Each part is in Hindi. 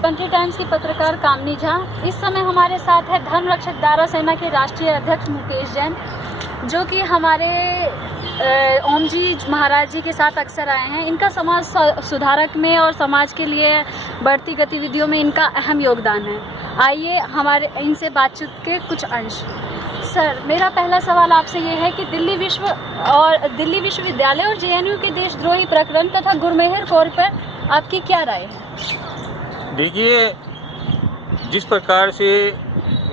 पंट्री टाइम्स की पत्रकार कामनी झा। इस समय हमारे साथ है धर्म रक्षक दारा सेना के राष्ट्रीय अध्यक्ष मुकेश जैन, जो कि हमारे ओम जी महाराज जी के साथ अक्सर आए हैं। इनका समाज सुधारक में और समाज के लिए बढ़ती गतिविधियों में इनका अहम योगदान है। आइए हमारे इनसे बातचीत के कुछ अंश। सर, मेरा पहला सवाल आपसे ये है कि दिल्ली विश्वविद्यालय और जेएनयू के देशद्रोही प्रकरण तथा गुरमेहर कौर पर आपकी क्या राय है? देखिए, जिस प्रकार से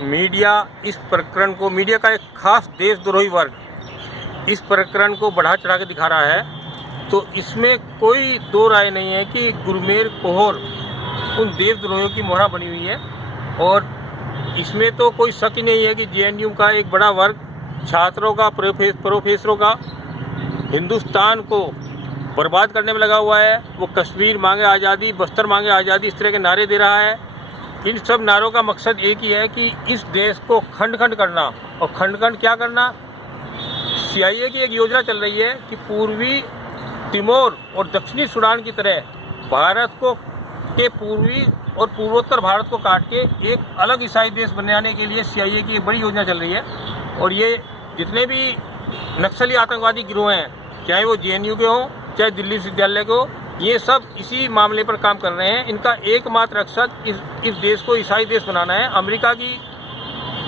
मीडिया इस प्रकरण को, मीडिया का एक खास देशद्रोही वर्ग इस प्रकरण को बढ़ा चढ़ा के दिखा रहा है, तो इसमें कोई दो राय नहीं है कि गुरमेहर कौर उन देशद्रोहियों की मोहरा बनी हुई है। और इसमें तो कोई शक ही नहीं है कि जेएनयू का एक बड़ा वर्ग छात्रों का, प्रोफेसरों का हिंदुस्तान को बर्बाद करने में लगा हुआ है। वो कश्मीर मांगे आज़ादी, बस्तर मांगे आज़ादी, इस तरह के नारे दे रहा है। इन सब नारों का मकसद एक ही है कि इस देश को खंड खंड करना। और खंड खंड क्या करना? CIA की एक योजना चल रही है कि पूर्वी तिमोर और दक्षिणी सूडान की तरह भारत को के पूर्वी और पूर्वोत्तर भारत को काट के एक अलग ईसाई देश बनाने के लिए CIA की एक बड़ी योजना चल रही है। और ये जितने भी नक्सली आतंकवादी गिरोह हैं, चाहे वो जेएनयू के हों, चाहे दिल्ली विश्वविद्यालय के हो, ये सब इसी मामले पर काम कर रहे हैं। इनका एकमात्र मकसद इस देश को ईसाई देश बनाना है। अमेरिका की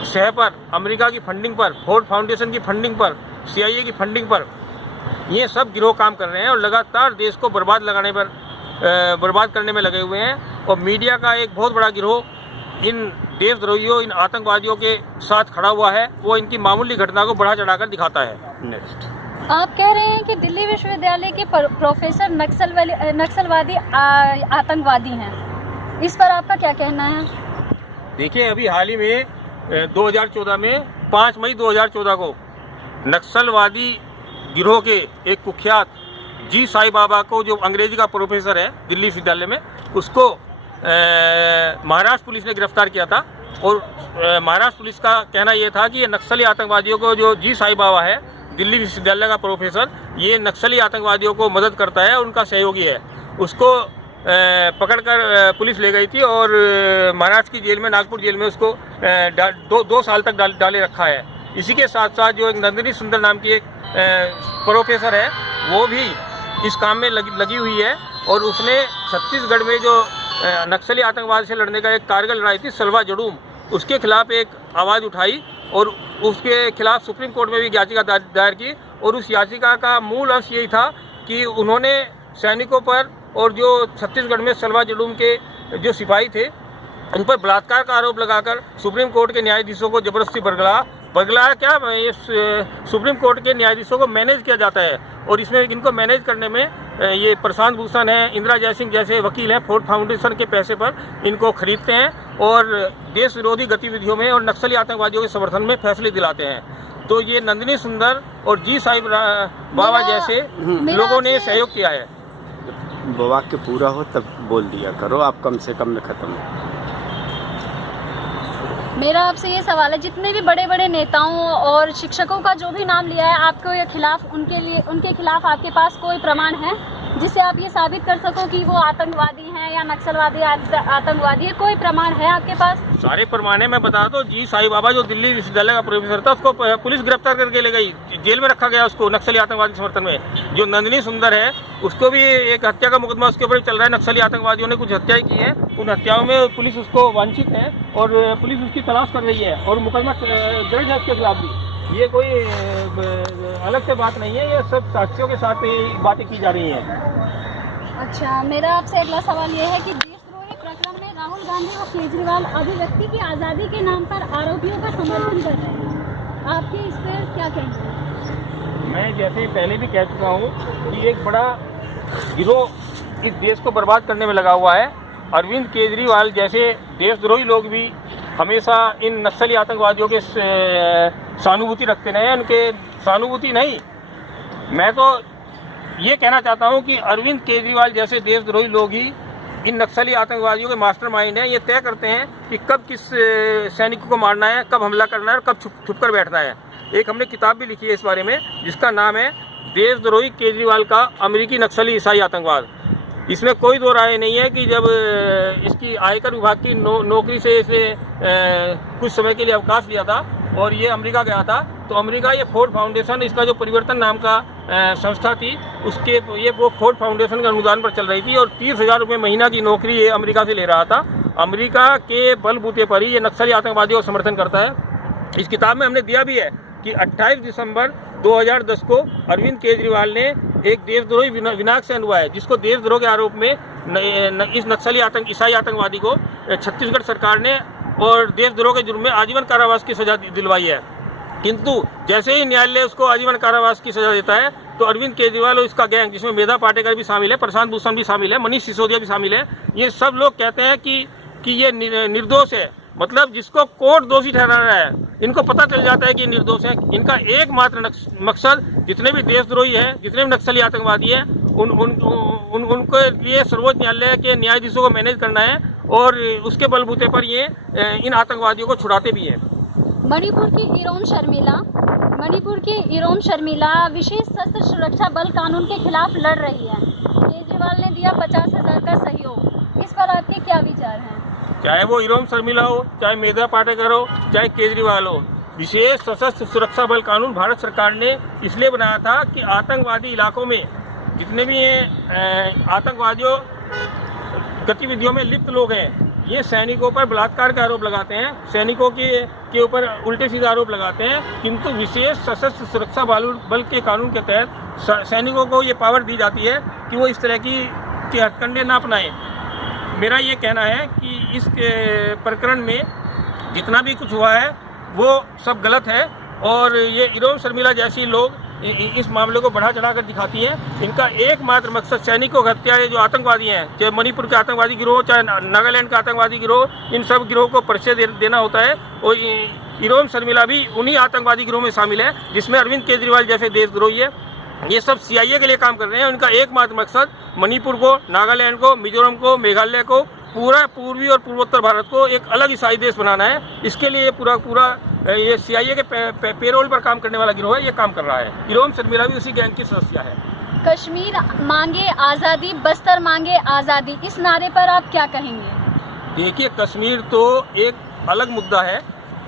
शह पर, अमेरिका की फंडिंग पर, फोर्ड फाउंडेशन की फंडिंग पर, CIA की फंडिंग पर ये सब गिरोह काम कर रहे हैं और लगातार देश को बर्बाद करने में लगे हुए हैं। और मीडिया का एक बहुत बड़ा गिरोह इन देशद्रोहियों, इन आतंकवादियों के साथ खड़ा हुआ है। वो इनकी मामूली घटना को बढ़ा चढ़ाकर दिखाता है। नेक्स्ट, आप कह रहे हैं कि दिल्ली विश्वविद्यालय के प्रोफेसर नक्सलवादी आतंकवादी हैं। इस पर आपका क्या कहना है? देखिए, अभी हाल ही में 2014 में 5 मई 2014 को नक्सलवादी गिरोह के एक कुख्यात जी साई बाबा को, जो अंग्रेजी का प्रोफेसर है दिल्ली विश्वविद्यालय में, उसको महाराष्ट्र पुलिस ने गिरफ्तार किया था। और महाराष्ट्र पुलिस का कहना यह था कि ये नक्सली आतंकवादियों को, जो जी साई बाबा है दिल्ली विश्वविद्यालय का प्रोफेसर, ये नक्सली आतंकवादियों को मदद करता है, उनका सहयोगी है। उसको पकड़कर पुलिस ले गई थी और महाराष्ट्र की जेल में, नागपुर जेल में उसको 2 साल तक डाले रखा है। इसी के साथ साथ जो एक नंदिनी सुंदर नाम की एक प्रोफेसर है, वो भी इस काम में लगी हुई है। और उसने छत्तीसगढ़ में जो नक्सली आतंकवाद से लड़ने का एक कारगर लड़ाई थी, सलवा जड़ूम, उसके खिलाफ एक आवाज़ उठाई और उसके खिलाफ सुप्रीम कोर्ट में भी याचिका दायर की। और उस याचिका का मूल अंश यही था कि उन्होंने सैनिकों पर और जो छत्तीसगढ़ में सलवा जड़ूम के जो सिपाही थे, उन पर बलात्कार का आरोप लगाकर सुप्रीम कोर्ट के न्यायाधीशों को जबरदस्ती बरगलाया क्या, ये सुप्रीम कोर्ट के न्यायाधीशों को मैनेज किया जाता है। और इसमें इनको मैनेज करने में ये प्रशांत भूषण है, इंदिरा जयसिंह जैसे वकील हैं, फोर्ड फाउंडेशन के पैसे पर इनको खरीदते हैं और देश विरोधी गतिविधियों में और नक्सली आतंकवादियों के समर्थन में फैसले दिलाते हैं। तो ये नंदिनी सुंदर और जी साई बाबा जैसे लोगों ने सहयोग किया है। वाक्य पूरा हो तब बोल दिया करो, आप कम से कम में खत्म। मेरा आपसे ये सवाल है, जितने भी बड़े बड़े नेताओं और शिक्षकों का जो भी नाम लिया है, आपके खिलाफ, उनके खिलाफ आपके पास कोई प्रमाण है जिससे आप ये साबित कर सको कि वो आतंकवादी हैं या नक्सलवादी आतंकवादी है? कोई प्रमाण है आपके पास? सारे प्रमाण है, मैं बता दूं। जी साई बाबा जो दिल्ली विश्वविद्यालय का प्रोफेसर था, उसको पुलिस गिरफ्तार करके ले गई, जेल में रखा गया उसको नक्सली आतंकवादी समर्थन में। जो नंदिनी सुंदर है, उसको भी एक हत्या का मुकदमा उसके ऊपर चल रहा है। नक्सली आतंकवादियों ने कुछ हत्याएं की है, उन हत्याओं में पुलिस उसको वांछित है और पुलिस उसकी तलाश कर रही है और मुकदमा दर्ज है उसके खिलाफ भी। ये कोई अलग से बात नहीं है, ये सब साक्ष्यों के साथ बातें की जा रही हैं। अच्छा, मेरा आपसे अगला सवाल ये है कि देशद्रोही प्रकरण में राहुल गांधी और केजरीवाल अभिव्यक्ति की आज़ादी के नाम पर आरोपियों का समर्थन कर रहे हैं। आपके इस पर क्या कहना है? मैं जैसे पहले भी कह चुका हूँ कि एक बड़ा गिरोह इस देश को बर्बाद करने में लगा हुआ है। अरविंद केजरीवाल जैसे देशद्रोही लोग भी हमेशा इन नक्सली आतंकवादियों के सहानुभूति रखते रहे हैं। उनके सहानुभूति नहीं, मैं तो ये कहना चाहता हूँ कि अरविंद केजरीवाल जैसे देशद्रोही लोग ही इन नक्सली आतंकवादियों के मास्टरमाइंड हैं। ये तय करते हैं कि कब किस सैनिक को मारना है, कब हमला करना है और कब छुप कर बैठना है। एक हमने किताब भी लिखी है इस बारे में, जिसका नाम है देशद्रोही केजरीवाल का अमेरिकी नक्सली ईसाई आतंकवाद। इसमें कोई दो राय नहीं है कि जब इसकी आयकर विभाग की नौकरी से इसे कुछ समय के लिए अवकाश लिया था और ये अमेरिका गया था, तो अमेरिका ये फोर्ड फाउंडेशन, इसका जो परिवर्तन नाम का संस्था थी, उसके ये वो फोर्ड फाउंडेशन के अनुदान पर चल रही थी और 30,000 रुपये महीना की नौकरी ये अमेरिका से ले रहा था। अमेरिका के बलबूते पर ही ये नक्सली आतंकवादियों को समर्थन करता है। इस किताब में हमने दिया भी है कि 28 दिसंबर 2010 को अरविंद केजरीवाल ने एक देशद्रोही विनाश से अनुवाद है, जिसको देशद्रोह के आरोप में इस नक्सली ईसाई आतंकवादी को छत्तीसगढ़ सरकार ने और देशद्रोह के जुर्म में आजीवन कारावास की सजा दिलवाई है। किंतु जैसे ही न्यायालय उसको आजीवन कारावास की सजा देता है, तो अरविंद केजरीवाल और इसका गैंग, जिसमें मेधा पाटेकर भी शामिल है, प्रशांत भूषण भी शामिल है, मनीष सिसोदिया भी शामिल है, ये सब लोग कहते हैं कि ये निर्दोष है। मतलब जिसको कोर्ट दोषी ठहरा रहा है, इनको पता चल जाता है कि निर्दोष है। इनका एकमात्र मकसद जितने भी देशद्रोही है, जितने भी नक्सली आतंकवादी है, उनके लिए सर्वोच्च न्यायालय के न्यायाधीशों को मैनेज करना है और उसके बलबूते पर ये इन आतंकवादियों को छुड़ाते भी हैं। मणिपुर की इरोम शर्मिला विशेष सशस्त्र सुरक्षा बल कानून के खिलाफ लड़ रही है। केजरीवाल ने दिया 50,000 का सहयोग, इस पर आपके क्या विचार हैं? चाहे वो इरोम शर्मिला हो, चाहे मेधा पाटेकर हो, चाहे केजरीवाल हो, विशेष सशस्त्र सुरक्षा बल कानून भारत सरकार ने इसलिए बनाया था कि आतंकवादी इलाकों में जितने भी आतंकवादियों गतिविधियों में लिप्त लोग हैं, ये सैनिकों पर बलात्कार का आरोप लगाते हैं, सैनिकों के ऊपर उल्टे सीधे आरोप लगाते हैं। किंतु विशेष सशस्त्र सुरक्षा बल के कानून के तहत सैनिकों को ये पावर दी जाती है कि वो इस तरह की हथकंडे ना अपनाएं। मेरा ये कहना है कि इस प्रकरण में जितना भी कुछ हुआ है वो सब गलत है और ये इरोम शर्मिला जैसी लोग इस मामले को बढ़ा चढ़ा कर दिखाती हैं। इनका एकमात्र मकसद सैनिकों की हत्या, जो आतंकवादी हैं, चाहे मणिपुर के आतंकवादी गिरोह, चाहे नागालैंड का आतंकवादी गिरोह, इन सब गिरोह को परिचय देना होता है। और इरोम शर्मिला भी उन्हीं आतंकवादी गिरोह में शामिल है जिसमें अरविंद केजरीवाल जैसे देशद्रोही है। ये सब CIA के लिए काम कर रहे हैं। उनका एकमात्र मकसद मणिपुर को, नागालैंड को, मिजोरम को, मेघालय को, पूरा पूर्वी और पूर्वोत्तर भारत को एक अलग ईसाई देश बनाना है। इसके लिए पूरा ये CIA के पेरोल पर काम करने वाला गिरोह है, ये काम कर रहा है। इरोम शर्मिला भी उसी गैंग की सदस्य है। कश्मीर मांगे आज़ादी, बस्तर मांगे आज़ादी, इस नारे पर आप क्या कहेंगे? देखिए, कश्मीर तो एक अलग मुद्दा है,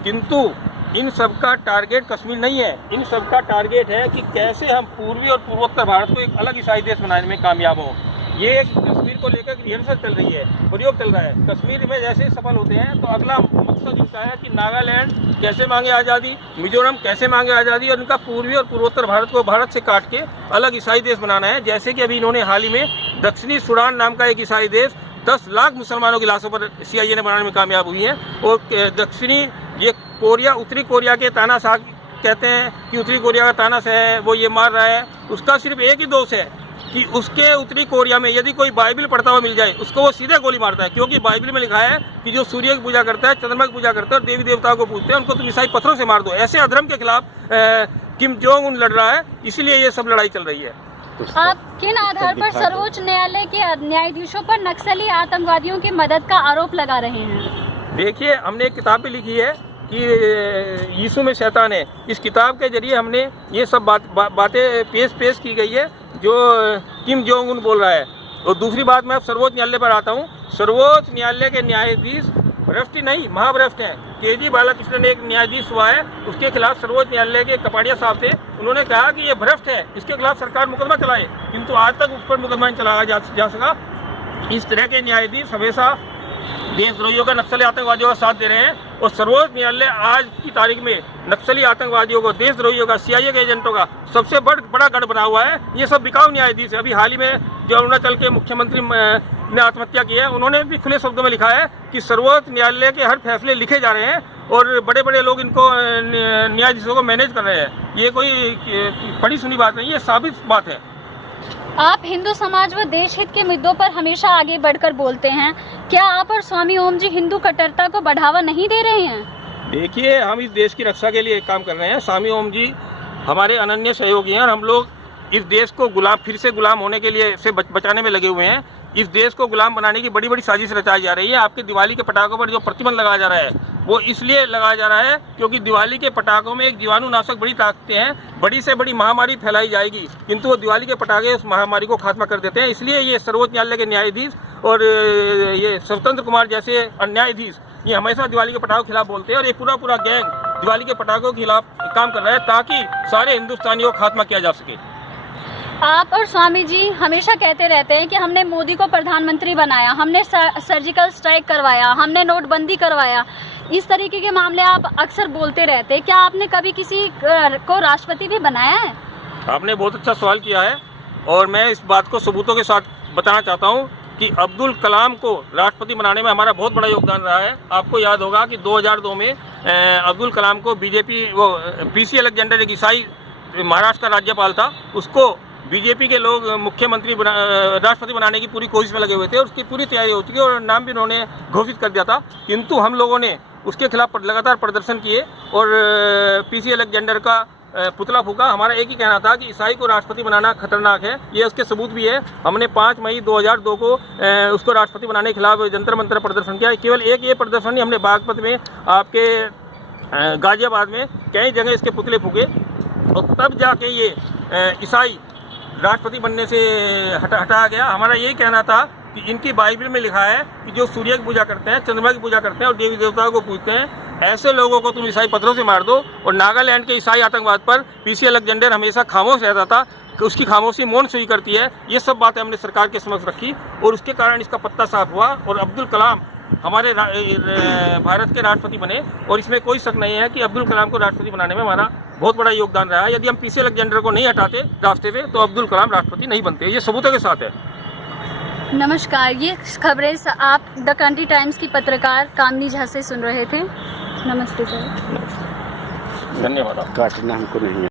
किंतु इन सब का टारगेट कश्मीर नहीं है। इन सब का टारगेट है कि कैसे हम पूर्वी और पूर्वोत्तर भारत को एक अलग ईसाई देश बनाने में कामयाब हों। ये कश्मीर को लेकर रिहर्सल चल रही है, प्रयोग चल रहा है। कश्मीर में जैसे सफल होते हैं तो अगला मकसद इनका है कि नागालैंड कैसे मांगे आज़ादी, मिजोरम कैसे मांगे आज़ादी और इनका पूर्वी और पूर्वोत्तर भारत को भारत से काट के अलग ईसाई देश बनाना है। जैसे कि अभी इन्होंने हाल ही में दक्षिणी सूडान नाम का एक ईसाई देश 10 लाख मुसलमानों की लाशों पर CIA ने बनाने में कामयाब हुई है। और दक्षिणी ये कोरिया, उत्तरी कोरिया के तानाशाह कहते हैं कि उत्तरी कोरिया का तानाशाह है, वो ये मार रहा है। उसका सिर्फ एक ही दोष है कि उसके उत्तरी कोरिया में यदि कोई बाइबल पढ़ता हुआ मिल जाए, उसको वो सीधे गोली मारता है, क्योंकि बाइबल में लिखा है कि जो सूर्य की पूजा करता है, चंद्रमा की पूजा करता है और देवी देवताओं को पूजते हैं, उनको तुम ईसाई पत्थरों से मार दो। ऐसे अधर्म के खिलाफ किम जोंग उन लड़ रहा है, इसीलिए ये सब लड़ाई चल रही है। आप किन आधार पर सर्वोच्च न्यायालय के न्यायाधीशों पर नक्सली आतंकवादियों की मदद का आरोप लगा रहे हैं? देखिए, हमने एक किताब भी लिखी है कि यीशु में शैतान है। इस किताब के जरिए हमने ये सब बातें पेश की गई है जो किम जोंग उन बोल रहा है। और दूसरी बात, मैं अब सर्वोच्च न्यायालय पर आता हूँ। सर्वोच्च न्यायालय के न्यायाधीश भ्रष्ट नहीं, महाभ्रष्ट हैं। KG बालाकृष्णन एक न्यायाधीश हुआ है, उसके खिलाफ सर्वोच्च न्यायालय के कपाड़िया साहब थे, उन्होंने कहा कि ये भ्रष्ट है, इसके खिलाफ सरकार मुकदमा चलाए, किंतु आज तक उस पर मुकदमा नहीं चलाया जा सका। इस तरह के न्यायाधीश हमेशा देशद्रोहियों का, नक्सली आतंकवादियों का साथ दे रहे हैं। और सर्वोच्च न्यायालय आज की तारीख में नक्सली आतंकवादियों को, देशद्रोहियों का, CIA के एजेंटों का सबसे बड़ा गढ़ बना हुआ है। ये सब बिकाऊ न्यायाधीश है। अभी हाल ही में जो अरुणाचल के मुख्यमंत्री ने आत्महत्या की है, उन्होंने भी खुले शब्दों में लिखा है कि सर्वोच्च न्यायालय के हर फैसले लिखे जा रहे हैं और बड़े बड़े लोग इनको, न्यायाधीशों को मैनेज कर रहे हैं। ये कोई पढ़ी सुनी बात नहीं, ये साबित बात है। आप हिंदू समाज व देश हित के मुद्दों पर हमेशा आगे बढ़कर बोलते हैं, क्या आप और स्वामी ओम जी हिंदू कट्टरता को बढ़ावा नहीं दे रहे हैं? देखिए, हम इस देश की रक्षा के लिए काम कर रहे हैं। स्वामी ओम जी हमारे अनन्य सहयोगी हैं और हम लोग इस देश को फिर से गुलाम होने के लिए से बचाने में लगे हुए हैं। इस देश को गुलाम बनाने की बड़ी बड़ी साजिश रचाई जा रही है। आपके दिवाली के पटाखों पर जो प्रतिबंध लगाया जा रहा है वो इसलिए लगाया जा रहा है क्योंकि दिवाली के पटाखों में एक जीवाणुनाशक बड़ी ताकतें हैं, बड़ी से बड़ी महामारी फैलाई जाएगी, किंतु वो दिवाली के पटाखे उस महामारी को खात्मा कर देते हैं। इसलिए ये सर्वोच्च न्यायालय के न्यायाधीश और ये स्वतंत्र कुमार जैसे न्यायाधीश ये हमेशा दिवाली के पटाखों के खिलाफ बोलते हैं और ये पूरा गैंग दिवाली के पटाखों के खिलाफ काम कर रहा है ताकि सारे हिंदुस्तानियों को खात्मा किया जा सके। आप और स्वामी जी हमेशा कहते रहते हैं कि हमने मोदी को प्रधानमंत्री बनाया, हमने सर्जिकल स्ट्राइक करवाया, हमने नोटबंदी करवाया, इस तरीके के मामले आप अक्सर बोलते रहते हैं। क्या आपने कभी किसी को राष्ट्रपति भी बनाया है? आपने बहुत अच्छा सवाल किया है और मैं इस बात को सबूतों के साथ बताना चाहता हूँ कि अब्दुल कलाम को राष्ट्रपति बनाने में हमारा बहुत बड़ा योगदान रहा है। आपको याद होगा कि 2002 में अब्दुल कलाम को बीजेपी पीसी अलेक्जेंडर एक ईसाई महाराष्ट्र का राज्यपाल था, उसको बीजेपी के लोग मुख्यमंत्री राष्ट्रपति बनाने की पूरी कोशिश में लगे हुए थे और उसकी पूरी तैयारी हो चुकी है और नाम भी उन्होंने घोषित कर दिया था, किंतु हम लोगों ने उसके खिलाफ लगातार प्रदर्शन किए और पीसी अलेक्जेंडर का पुतला फूका। हमारा एक ही कहना था कि ईसाई को राष्ट्रपति बनाना खतरनाक है, ये उसके सबूत भी है। हमने 5 मई 2002 को उसको राष्ट्रपति बनाने के खिलाफ जंतर मंतर प्रदर्शन किया। केवल एक ये प्रदर्शन नहीं, हमने बागपत में, आपके गाजियाबाद में कई जगह इसके पुतले फूके और तब जाके ये ईसाई राष्ट्रपति बनने से हटाया गया। हमारा यही कहना था कि इनकी बाइबल में लिखा है कि जो सूर्य की पूजा करते हैं, चंद्रमा की पूजा करते हैं और देवी देवताओं को पूजते हैं, ऐसे लोगों को तुम ईसाई पत्थरों से मार दो। और नागालैंड के ईसाई आतंकवाद पर पीसी अलेक्जेंडर हमेशा खामोश रहता था कि उसकी खामोशी मौन सुई करती है। ये सब बातें हमने सरकार के समक्ष रखी और उसके कारण इसका पत्ता साफ हुआ और अब्दुल कलाम हमारे भारत के राष्ट्रपति बने। और इसमें कोई शक नहीं है कि अब्दुल कलाम को राष्ट्रपति बनाने में हमारा बहुत बड़ा योगदान रहा है। यदि हम पीसी अलेक्जेंडर को नहीं हटाते रास्ते पे तो अब्दुल कलाम राष्ट्रपति नहीं बनते। ये सबूतों के साथ है। नमस्कार, ये खबरें आप द कंट्री टाइम्स की पत्रकार कामनी झा से सुन रहे थे। नमस्ते सर। धन्यवाद। काटना हमको नहीं है।